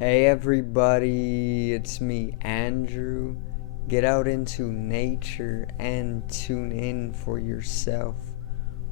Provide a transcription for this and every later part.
Hey everybody, it's me, Andrew. Get out into nature and tune in for yourself.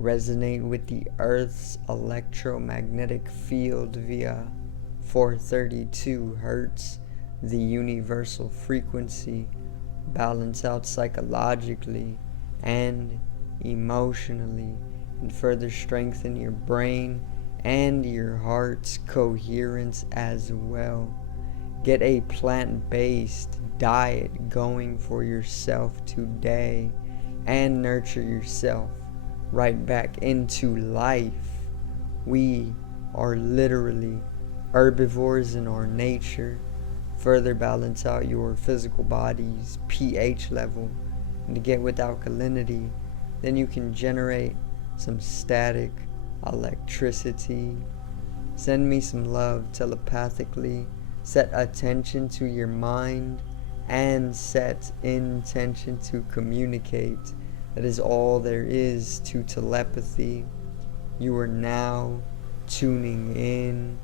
Resonate with the Earth's electromagnetic field via 432 Hertz, the universal frequency. Balance out psychologically and emotionally, and further strengthen your brain and your heart's coherence as well. Get a plant-based diet going for yourself today and nurture yourself right back into life. We are literally herbivores in our nature. Further balance out your physical body's pH level, and to get with alkalinity, then you can generate some static electricity. Send me some love telepathically. Set attention to your mind and set intention to communicate. That is all there is to telepathy. You are now tuning in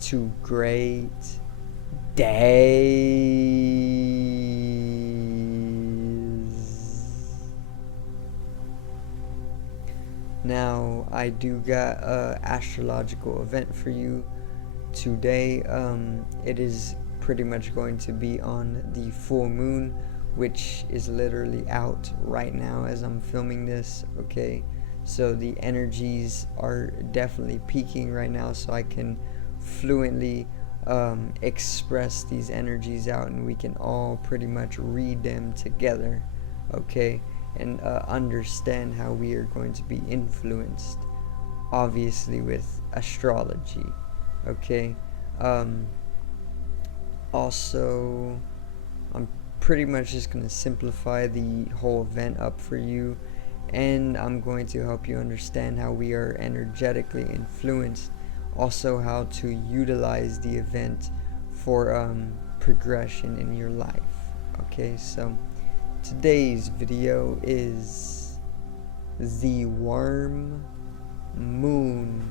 to great days. Now, I do got a astrological event for you today. It is pretty much going to be on the full moon, which is literally out right now as I'm filming this. Okay, so the energies are definitely peaking right now, so I can fluently express these energies out, and we can all pretty much read them together. Okay, and understand how we are going to be influenced, obviously with astrology. Okay, also I'm pretty much just going to simplify the whole event up for you, and I'm going to help you understand how we are energetically influenced, also how to utilize the event for progression in your life. Okay, so today's video is the worm moon.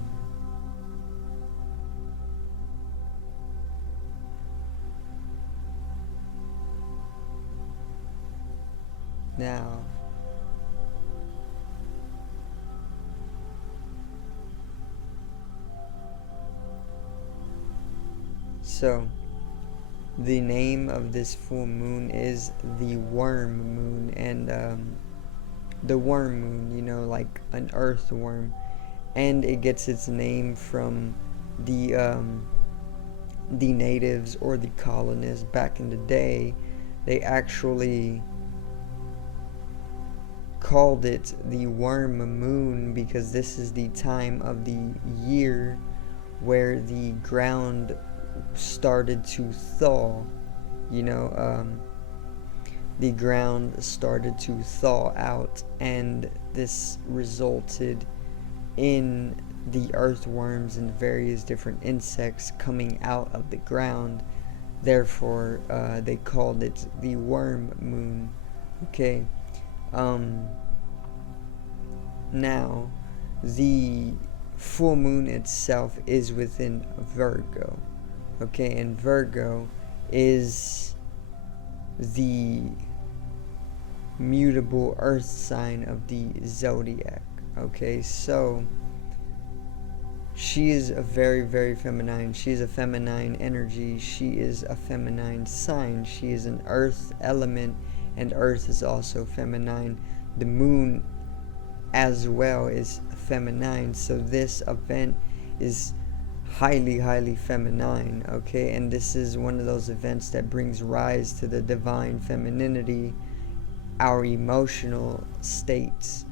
Now, so the name of this full moon is the worm moon, and the worm moon, you know, like an earthworm, and it gets its name from the natives or the colonists back in the day. They actually called it the worm moon because this is the time of the year where the ground started to thaw. You know, the ground started to thaw out, and this resulted in the earthworms and various different insects coming out of the ground. Therefore, they called it the worm moon. Okay. Now, the full moon itself is within Virgo. Okay, and Virgo is the mutable earth sign of the zodiac. Okay, so she is a very, very feminine. She is a feminine energy. She is a feminine sign. She is an earth element, and earth is also feminine. The moon as well is feminine, so this event is highly, highly feminine. Okay, and this is one of those events that brings rise to the divine femininity, our emotional states,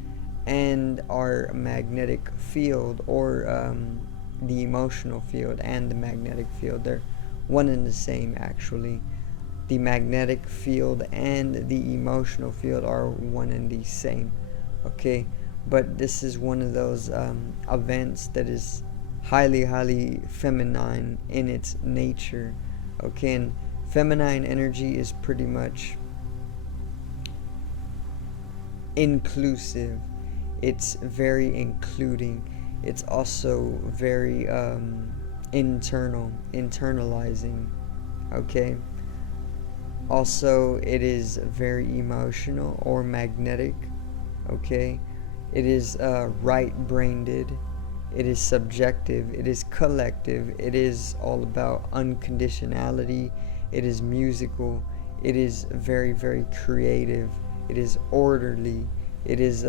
and our magnetic field, or the emotional field and the magnetic field. They're one and the same, actually. The magnetic field and the emotional field are one and the same. Okay, but this is one of those events that is highly, highly feminine in its nature. Okay, and feminine energy is pretty much inclusive. It's very including. It's also very internalizing. Okay. Also, it is very emotional or magnetic. Okay. It is right-brained. It is subjective. It is collective. It is all about unconditionality. It is musical. It is very, very creative. It is orderly. It is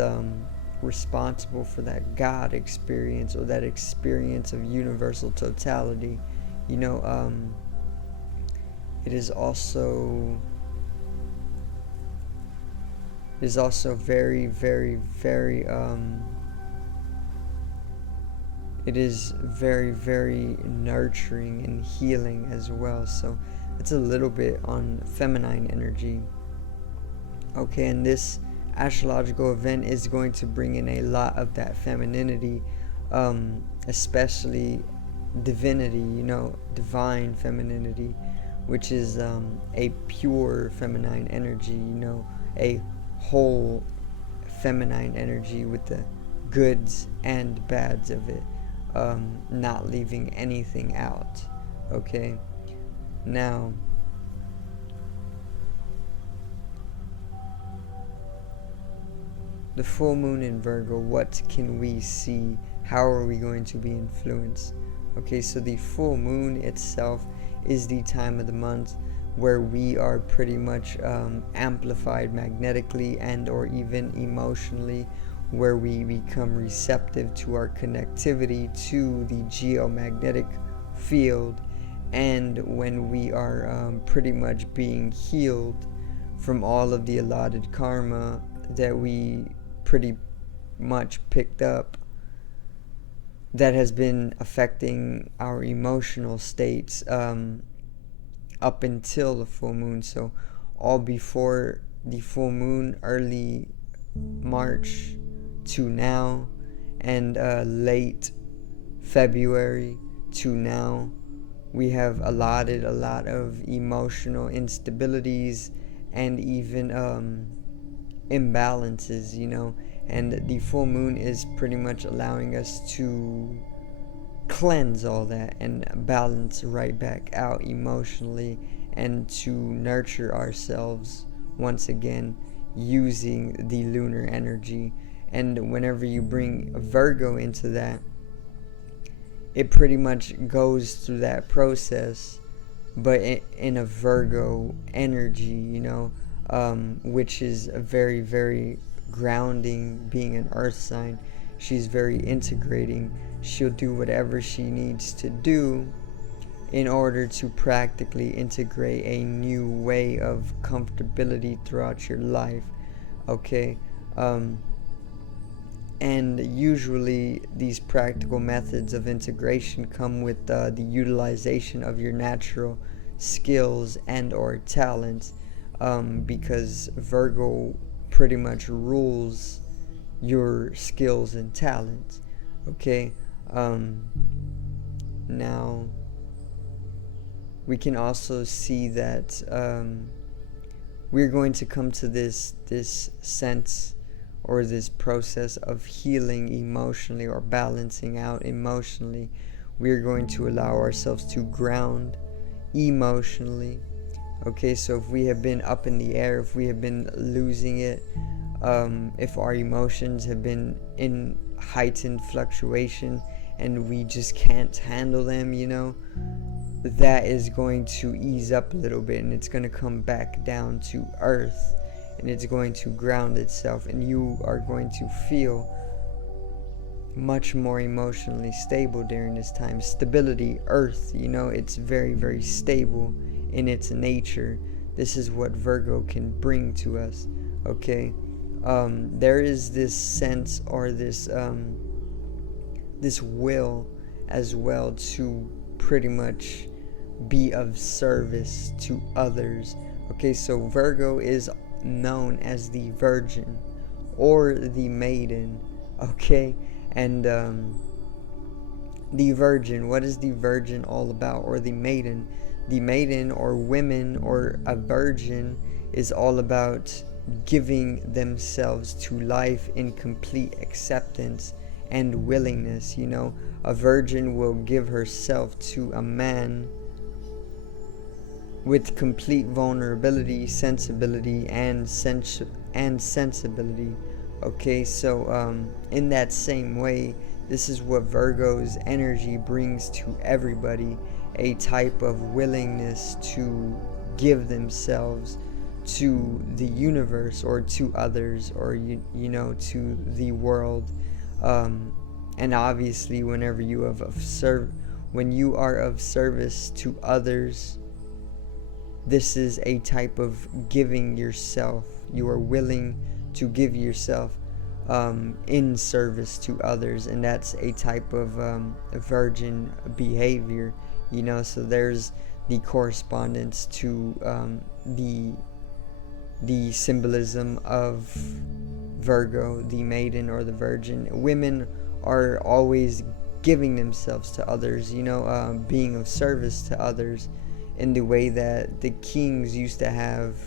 responsible for that God experience, or that experience of universal totality. You know, it is also very, very, very it is very, very nurturing and healing as well. So it's a little bit on feminine energy. Okay, and this astrological event is going to bring in a lot of that femininity, especially divinity, divine femininity, which is a pure feminine energy, a whole feminine energy with the goods and bads of it, not leaving anything out. Okay, now the full moon in Virgo, what can we see? How are we going to be influenced? Okay, so the full moon itself is the time of the month where we are pretty much amplified magnetically and or even emotionally, where we become receptive to our connectivity to the geomagnetic field, and when we are pretty much being healed from all of the allotted karma that we pretty much picked up that has been affecting our emotional states up until the full moon. So all before the full moon, early March to now, and late February to now, we have allotted a lot of emotional instabilities and even imbalances, and the full moon is pretty much allowing us to cleanse all that and balance right back out emotionally, and to nurture ourselves once again using the lunar energy. And whenever you bring Virgo into that, it pretty much goes through that process, but in a Virgo energy, which is a very, very grounding, being an earth sign. She's very integrating. She'll do whatever she needs to do in order to practically integrate a new way of comfortability throughout your life. Okay, and usually these practical methods of integration come with the utilization of your natural skills and or talents, because Virgo pretty much rules your skills and talents. Okay, now we can also see that we're going to come to this sense, or this process of healing emotionally, or balancing out emotionally. We're going to allow ourselves to ground emotionally. Okay, so if we have been up in the air, if we have been losing it, if our emotions have been in heightened fluctuation and we just can't handle them, that is going to ease up a little bit, and it's going to come back down to earth, and it's going to ground itself, and you are going to feel much more emotionally stable during this time. Stability, earth, it's very, very stable in its nature. This is what Virgo can bring to us. Okay, there is this sense, or this will as well, to pretty much be of service to others. Okay, so Virgo is known as the virgin or the maiden. Okay, and the virgin, what is the virgin all about? Or the maiden? The maiden, or women, or a virgin, is all about giving themselves to life in complete acceptance and willingness. A virgin will give herself to a man with complete vulnerability, sensibility, and sensibility. Okay, so in that same way, this is what Virgo's energy brings to everybody, a type of willingness to give themselves to the universe or to others, or to the world. And obviously, whenever you when you are of service to others, this is a type of giving yourself. You are willing to give yourself in service to others, and that's a type of virgin behavior. So there's the correspondence to the symbolism of Virgo, the maiden or the virgin. Women are always giving themselves to others, being of service to others, in the way that the kings used to have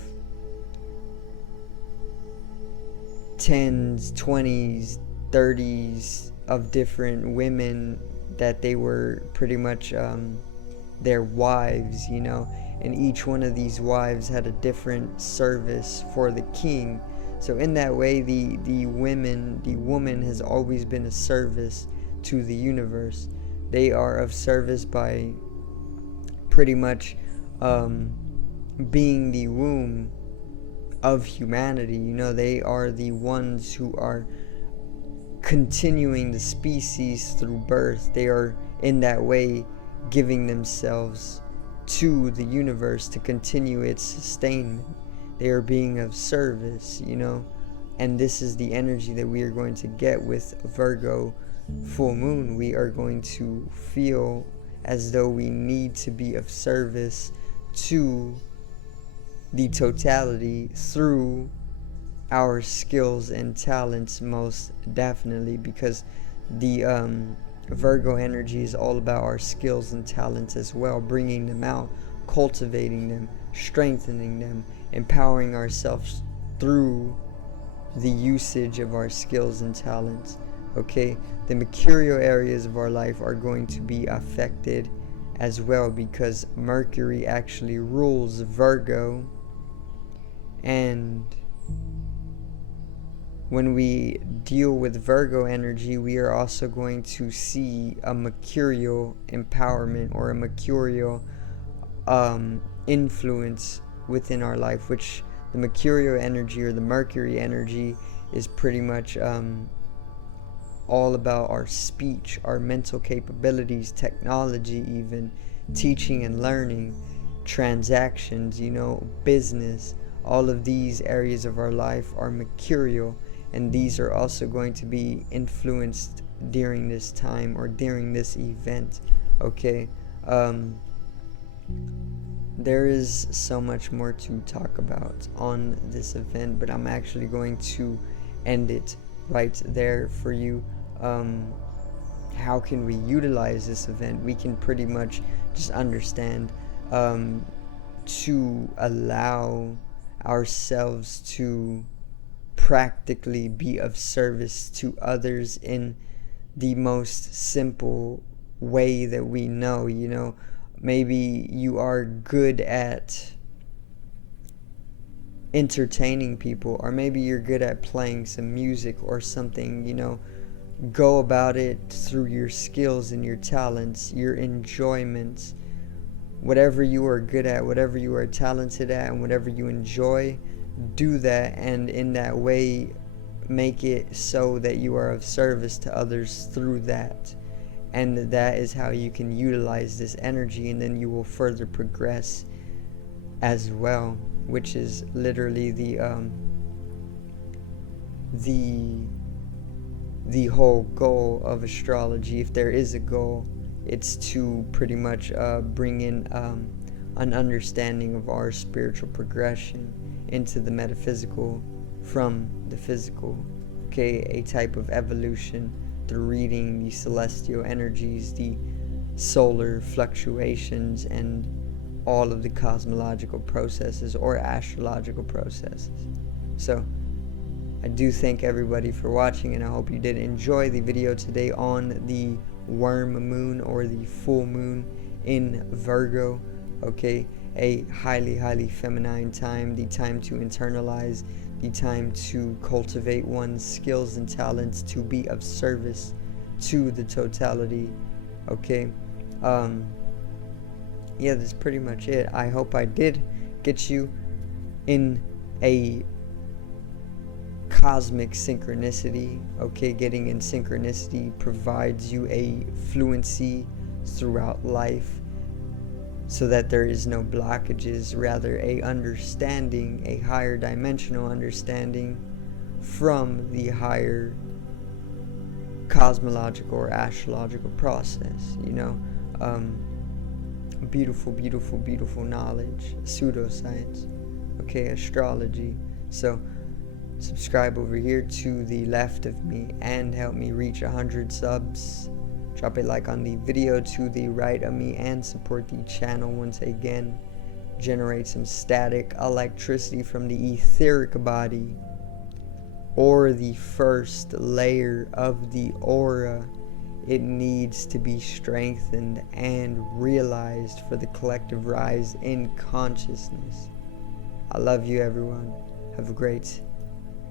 10s, 20s, 30s of different women that they were pretty much their wives, and each one of these wives had a different service for the king. So in that way, the woman has always been a service to the universe. They are of service by pretty much being the womb of humanity. They are the ones who are continuing the species through birth. They are in that way giving themselves to the universe to continue its sustainment. They are being of service, and this is the energy that we are going to get with Virgo full moon. We are going to feel as though we need to be of service to the totality through our skills and talents, most definitely, because the Virgo energy is all about our skills and talents as well, bringing them out, cultivating them, strengthening them, empowering ourselves through the usage of our skills and talents. Okay, the mercurial areas of our life are going to be affected as well, because Mercury actually rules Virgo, and when we deal with Virgo energy, we are also going to see a mercurial empowerment or a mercurial influence within our life, which the mercurial energy or the Mercury energy is pretty much all about our speech, our mental capabilities, technology, even teaching and learning, transactions, business. All of these areas of our life are mercurial, and these are also going to be influenced during this time or during this event. Okay, there is so much more to talk about on this event, but I'm actually going to end it right there for you. How can we utilize this event? We can pretty much just understand to allow ourselves to practically be of service to others in the most simple way that we know. Maybe you are good at entertaining people, or maybe you're good at playing some music or something. Go about it through your skills and your talents, your enjoyments. Whatever you are good at, whatever you are talented at, and whatever you enjoy, do that, and in that way make it so that you are of service to others through that. And that is how you can utilize this energy, and then you will further progress as well, which is literally the whole goal of astrology. If there is a goal, it's to pretty much bring in an understanding of our spiritual progression into the metaphysical from the physical. Okay, a type of evolution through reading the celestial energies, the solar fluctuations, and all of the cosmological processes or astrological processes. So I do thank everybody for watching, and I hope you did enjoy the video today on the worm moon, or the full moon in Virgo. Okay, a highly feminine time, the time to internalize, the time to cultivate one's skills and talents to be of service to the totality. Okay, yeah, that's pretty much it. I hope I did get you in a cosmic synchronicity. Okay, getting in synchronicity provides you a fluency throughout life, so that there is no blockages, rather a understanding, a higher dimensional understanding from the higher cosmological or astrological process, you know. Beautiful knowledge, pseudoscience. Okay, astrology. So subscribe over here to the left of me and help me reach 100 subs. Drop a like on the video to the right of me and support the channel once again. Generate some static electricity from the etheric body, or the first layer of the aura. It needs to be strengthened and realized for the collective rise in consciousness. I love you, everyone. Have a great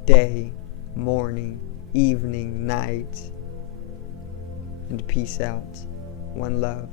day, morning, evening, night, and peace out. One love.